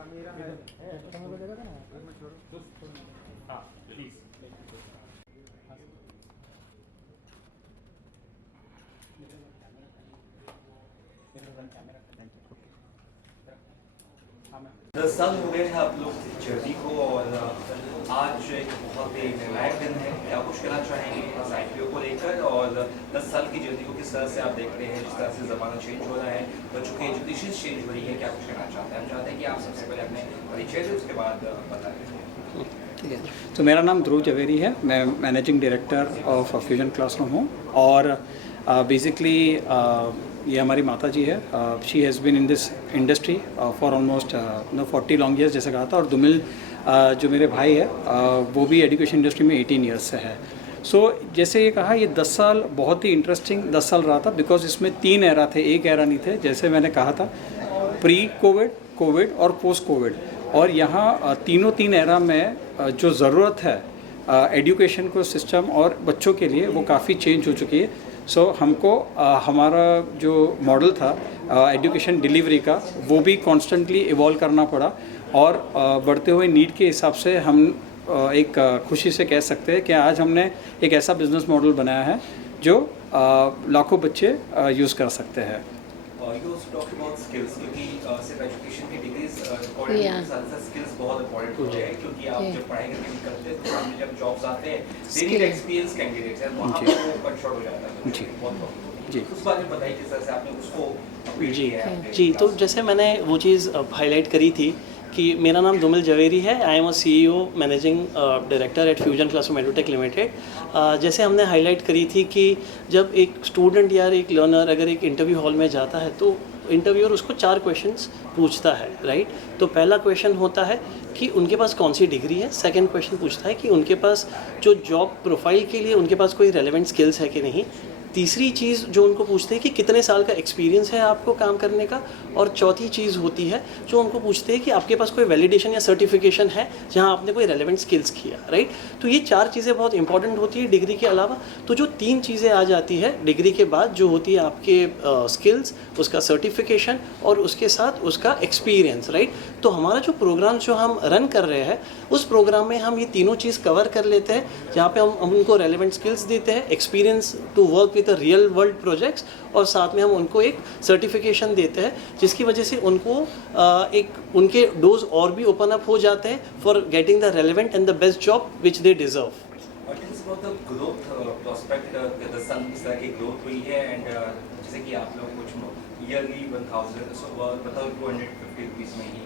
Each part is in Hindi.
हाँ प्लीज। दस साल हो गए हैं आप लोग जर्नी को और आज एक बहुत ही निर्णायक दिन है। क्या कुछ कहना चाहेंगे इस IPO को लेकर और 10 साल की जर्नी को किस तरह से आप देखते हैं, जिस तरह से ज़माना चेंज हो रहा है, बच्चों की एजुकेशन चेंज हो रही है, क्या कुछ कहना चाहते हैं? हम चाहते हैं कि आप सबसे पहले अपने परिचय दें, उसके बाद बताएं। ठीक है, तो मेरा नाम ध्रुव जवेरी है, मैं managing director of Fusion Classroom हूँ और बेसिकली ये हमारी माता जी है। She has been in this industry for almost 40 long years जैसे कहा था। और दुमिल जो मेरे भाई है वो भी एजुकेशन इंडस्ट्री में 18 ईयर्स से है। सो जैसे ये कहा, ये 10 साल बहुत ही इंटरेस्टिंग 10 साल रहा था, बिकॉज इसमें 3 एरा थे, एक एरा नहीं थे। जैसे मैंने कहा था, प्री कोविड, कोविड और पोस्ट कोविड, और यहाँ तीन एरा में जो ज़रूरत है एजुकेशन को सिस्टम और बच्चों के लिए, वो काफ़ी चेंज हो चुकी है। सो हमको हमारा जो मॉडल था एजुकेशन डिलीवरी का, वो भी कॉन्स्टेंटली इवॉल्व करना पड़ा और बढ़ते हुए नीड के हिसाब से हम एक खुशी से कह सकते हैं कि आज हमने एक ऐसा बिजनेस मॉडल बनाया है जो लाखों बच्चे यूज़ कर सकते हैं। You also talk about skills, क्योंकि सिर्फ एजुकेशन की डिग्रीज अकॉर्डिंग टू साथ स्किल्स बहुत इंपॉर्टेंट हो जाए, क्योंकि आप जब पढ़ाई करके निकलते हैं तो सामने जब जॉब्स आते हैं, दे नीड एक्सपीरियंस कैंडिडेट्स हैं, वहाँ पर वो कट शॉर्ट हो जाता है। जी बहुत जी, उस बारे में बताइए किस तरह से आपने उसको अपील जी किया है। जी, तो जैसे मैंने वो चीज़ हाईलाइट करी थी कि मेरा नाम दुमिल जवेरी है। I am a CEO managing director at fusion classroom edutech limited. जैसे हमने हाईलाइट करी थी कि जब एक स्टूडेंट या एक लर्नर अगर एक इंटरव्यू हॉल में जाता है तो इंटरव्यूअर उसको 4 क्वेश्चंस पूछता है, राइट। तो पहला क्वेश्चन होता है कि उनके पास कौन सी डिग्री है। सेकंड क्वेश्चन पूछता है कि उनके पास जो जॉब प्रोफाइल के लिए उनके पास कोई रेलेवेंट स्किल्स है कि नहीं। तीसरी चीज़ जो उनको पूछते हैं कि कितने साल का एक्सपीरियंस है आपको काम करने का। और चौथी चीज़ होती है जो उनको पूछते हैं कि आपके पास कोई वैलिडेशन या सर्टिफिकेशन है जहां आपने कोई रेलेवेंट स्किल्स किया, राइट। तो ये 4 चीज़ें बहुत इंपॉर्टेंट होती है डिग्री के अलावा। तो जो 3 चीज़ें आ जाती है डिग्री के बाद, जो होती है आपके स्किल्स, उसका सर्टिफिकेशन और उसके साथ उसका एक्सपीरियंस, राइट। तो हमारा जो प्रोग्राम जो हम रन कर रहे हैं, उस प्रोग्राम में हम ये तीनों चीज़ कवर कर लेते हैं, जहाँ पे हम उनको रेलेवेंट स्किल्स देते हैं, experience to work with real world projects, और साथ में हम उनको एक सर्टिफिकेशन देते हैं, जिसकी वजह से उनको एक उनके डोर्स और भी ओपन अप हो जाते हैं for getting the relevant and the best job which they deserve. Growth prospect 10 साल में इस तरह की ग्रोथ हुई है, एंड जैसे कि आप लोग कुछ ईयरली 250 रुपीज़ में ही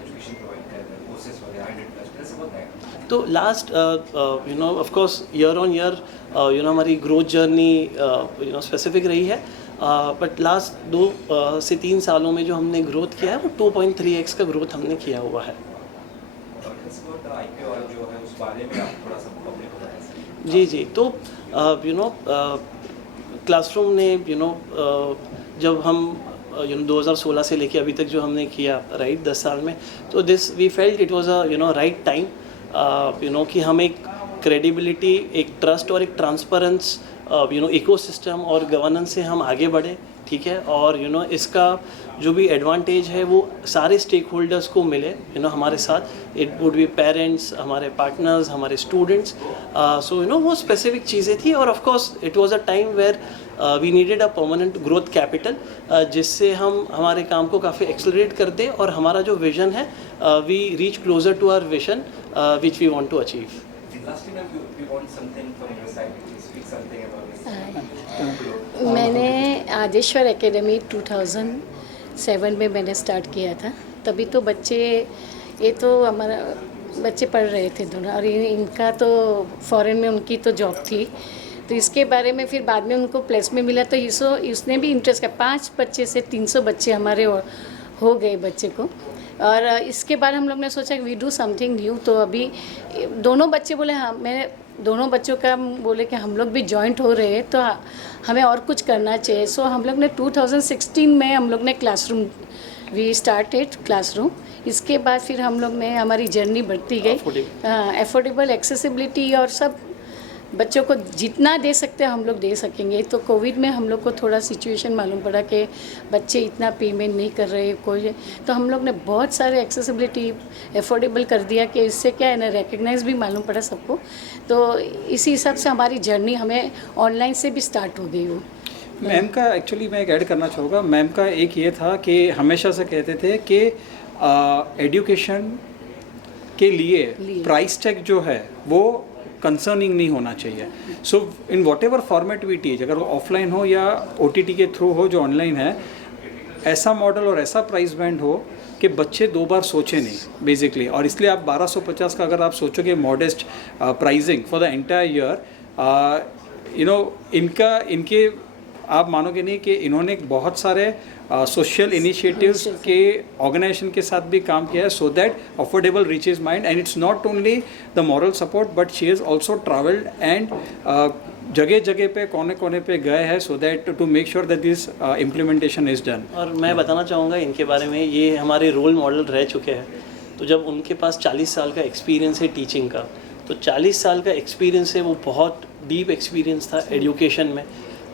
एजुकेशन प्रोवाइड कर रहे हैं, कोर्सेज वगैरह 100+ कैसे होता है? तो last of course year on year हमारी ग्रोथ जर्नी स्पेसिफिक रही है, बट लास्ट 2 से 3 सालों में जो हमने ग्रोथ किया है वो 2.3x का ग्रोथ हमने किया हुआ है। IPO जो है उस बारे में आप थोड़ा सा पब्लिक को बताएं। जी जी, तो क्लासरूम ने जब हम 2016 से लेके अभी तक जो हमने किया, राइट, 10 साल में, तो this we felt it was a right time कि हम एक क्रेडिबिलिटी, एक ट्रस्ट और एक ट्रांसपेरेंस इकोसिस्टम और गवर्नेंस से हम आगे बढ़े, ठीक है। और इसका जो भी एडवांटेज है वो सारे स्टेक होल्डर्स को मिले, हमारे साथ। इट वुड बी पेरेंट्स, हमारे पार्टनर्स, हमारे स्टूडेंट्स। सो वो स्पेसिफिक चीज़ें थी। और of course it was a time where we needed a permanent growth capital, जिससे हम हमारे काम को काफ़ी एक्सेलरेट कर दें और हमारा जो विजन है we reach closer to our vision which we want to achieve. मैंने आदेश्वर एकेडमी 2007 में मैंने स्टार्ट किया था। तभी तो ये तो हमारा बच्चे पढ़ रहे थे दोनों, और इनका तो फॉरेन में उनकी तो जॉब थी। तो इसके बारे में फिर बाद में उनको प्लेसमेंट मिला, तो इसने भी इंटरेस्ट किया। 5 बच्चे से 300 बच्चे हमारे हो गए बच्चे को। और इसके बाद हम लोग ने सोचा कि वी डू समथिंग न्यू। तो अभी दोनों बच्चे बोले, हाँ, मैं दोनों बच्चों का बोले कि हम लोग भी जॉइंट हो रहे हैं, तो हमें और कुछ करना चाहिए। सो हम लोग ने 2016 में हम लोग ने क्लासरूम वी स्टार्टेड क्लासरूम। इसके बाद फिर हम लोग ने हमारी जर्नी बढ़ती गई, अफोर्डेबल एक्सेसिबिलिटी और सब बच्चों को जितना दे सकते हैं हम लोग दे सकेंगे। तो कोविड में हम लोग को थोड़ा सिचुएशन मालूम पड़ा कि बच्चे इतना पेमेंट नहीं कर रहे कोई, तो हम लोग ने बहुत सारे एक्सेसिबिलिटी अफोर्डेबल कर दिया कि इससे क्या है ना, रिकग्नाइज भी मालूम पड़ा सबको। तो इसी हिसाब से हमारी जर्नी हमें ऑनलाइन से भी स्टार्ट हो गई हो। मैम का एक्चुअली मैं एक ऐड करना चाहूँगा। मैम का एक ये था कि हमेशा से कहते थे कि एजुकेशन के लिए प्राइस टैग जो है वो कंसर्निंग नहीं होना चाहिए। So in whatever format we teach, अगर वो ऑफलाइन हो या OTT के थ्रू हो जो ऑनलाइन है, ऐसा मॉडल और ऐसा प्राइस बैंड हो कि बच्चे दो बार सोचें नहीं बेसिकली। और इसलिए आप 1250 का अगर आप सोचोगे modest pricing for the entire year, इनके आप मानोगे नहीं कि इन्होंने बहुत सारे सोशल इनिशिएटिव्स के ऑर्गेनाइजेशन के साथ भी काम किया है, so that affordable reaches mind. And it's not only the moral support but she has also travelled and जगह जगह पे कोने कोने पे गए हैं, so that to make sure that this implementation is done. और मैं बताना चाहूँगा इनके बारे में, ये हमारे रोल मॉडल रह चुके हैं। तो जब उनके पास 40 साल का एक्सपीरियंस है टीचिंग का, तो 40 साल का एक्सपीरियंस है वो बहुत डीप एक्सपीरियंस था एजुकेशन में।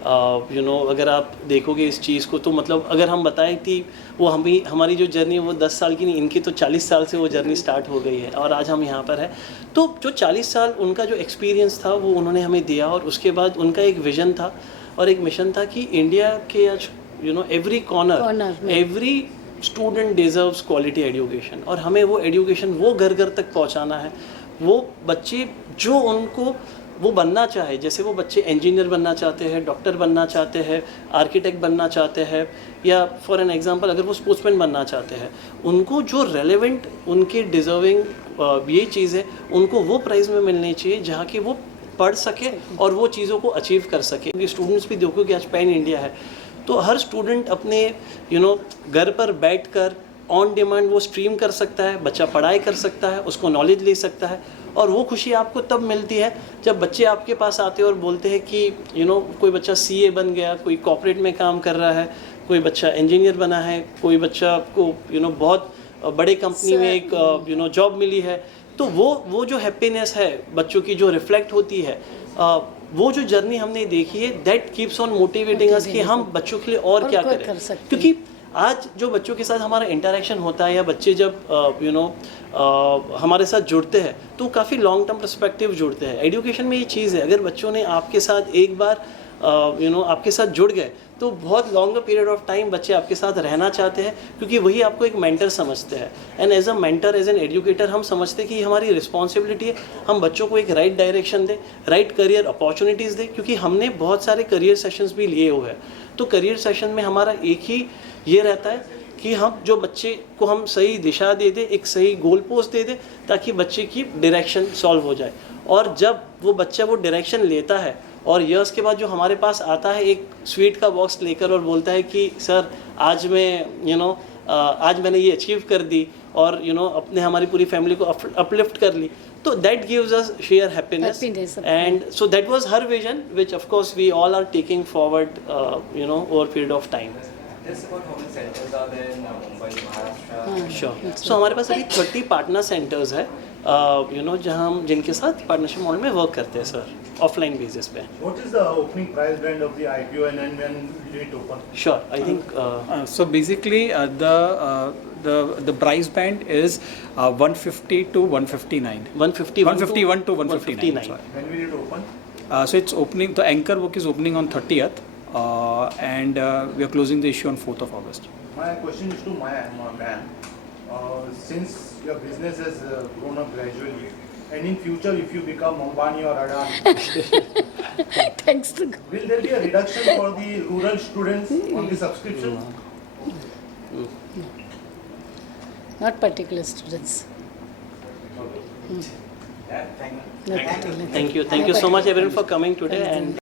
अगर आप देखोगे इस चीज़ को, तो मतलब अगर हम बताएं कि वो हमारी जो जर्नी है वो 10 साल की नहीं, इनकी तो 40 साल से वो जर्नी स्टार्ट हो गई है और आज हम यहाँ पर है। तो जो 40 साल उनका जो एक्सपीरियंस था वो उन्होंने हमें दिया, और उसके बाद उनका एक विज़न था और एक मिशन था कि इंडिया के आज every corner every student deserves quality education, और हमें वो एजुकेशन वो घर घर तक पहुँचाना है। वो बच्चे जो उनको वो बनना चाहे, जैसे वो बच्चे इंजीनियर बनना चाहते हैं, डॉक्टर बनना चाहते हैं, आर्किटेक्ट बनना चाहते हैं, या फॉर एन एग्जांपल अगर वो स्पोर्ट्समैन बनना चाहते हैं, उनको जो रेलेवेंट उनके डिज़र्विंग ये चीज़ है उनको वो प्राइज़ में मिलनी चाहिए जहाँ की वो पढ़ सके और वो चीज़ों को अचीव कर सके। क्योंकि स्टूडेंट्स भी देखो कि आज पैन इंडिया है, तो हर स्टूडेंट अपने घर पर बैठ कर ऑन डिमांड वो स्ट्रीम कर सकता है, बच्चा पढ़ाई कर सकता है, उसको नॉलेज ले सकता है। और वो खुशी आपको तब मिलती है जब बच्चे आपके पास आते हैं और बोलते हैं कि कोई बच्चा CA बन गया, कोई कॉर्पोरेट में काम कर रहा है, कोई बच्चा इंजीनियर बना है, कोई बच्चा को बहुत बड़े कंपनी में एक जॉब मिली है। तो वो जो हैप्पीनेस है बच्चों की जो रिफ्लेक्ट होती है, वो जो जर्नी हमने देखी है, दैट कीप्स ऑन मोटिवेटिंग अस कि हम बच्चों के लिए और क्या करें। क्योंकि आज जो बच्चों के साथ हमारा इंटरेक्शन होता है, या बच्चे जब हमारे साथ जुड़ते हैं तो काफ़ी लॉन्ग टर्म पर्सपेक्टिव जुड़ते हैं। एजुकेशन में ये चीज़ है, अगर बच्चों ने आपके साथ एक बार आपके साथ जुड़ गए तो बहुत लॉन्गर पीरियड ऑफ टाइम बच्चे आपके साथ रहना चाहते हैं, क्योंकि वही आपको एक मेंटर समझते हैं। And as a mentor, as an educator, हम समझते हैं कि हमारी रिस्पॉन्सिबिलिटी है हम बच्चों को एक राइट डायरेक्शन दें, राइट करियर अपॉर्चुनिटीज़ दें। क्योंकि हमने बहुत सारे करियर सेशंस भी लिए हुए हैं, तो करियर सेशन में हमारा एक ही ये रहता है कि हम जो बच्चे को हम सही दिशा दे दें, एक सही गोल पोस्ट दे दें, ताकि बच्चे की डायरेक्शन सॉल्व हो जाए। और जब वो बच्चा वो डायरेक्शन लेता है और ईयर्स के बाद जो हमारे पास आता है एक स्वीट का बॉक्स लेकर और बोलता है कि सर आज मैं आज मैंने ये अचीव कर दी और अपने हमारी पूरी फैमिली को अपलिफ्ट कर ली, तो that gives us share happiness. And so that was her vision which of course we all are taking forward over period of time. Sure. So हमारे पास अभी 30 पार्टनर सेंटर्स है जहाँ हम जिनके साथ पार्टनरशिप मॉडल में वर्क करते हैं सर, ऑफलाइन बेसिस पे। What is the opening price band of the IPO and when will it open? Sure, I think so basically the price band is 150 to 159. 151 to 159. Sorry. When will it open? So it's opening. The anchor book is opening on 30th, and we are closing the issue on 4th of August. My question is to ma'am. Since your business has grown up gradually, and in future if you become Ambani or Adani, Thanks to God. will there be a reduction for the rural students on the subscription? Not particular students. Yeah, thank you. Not particular. thank you so much everyone for coming today, and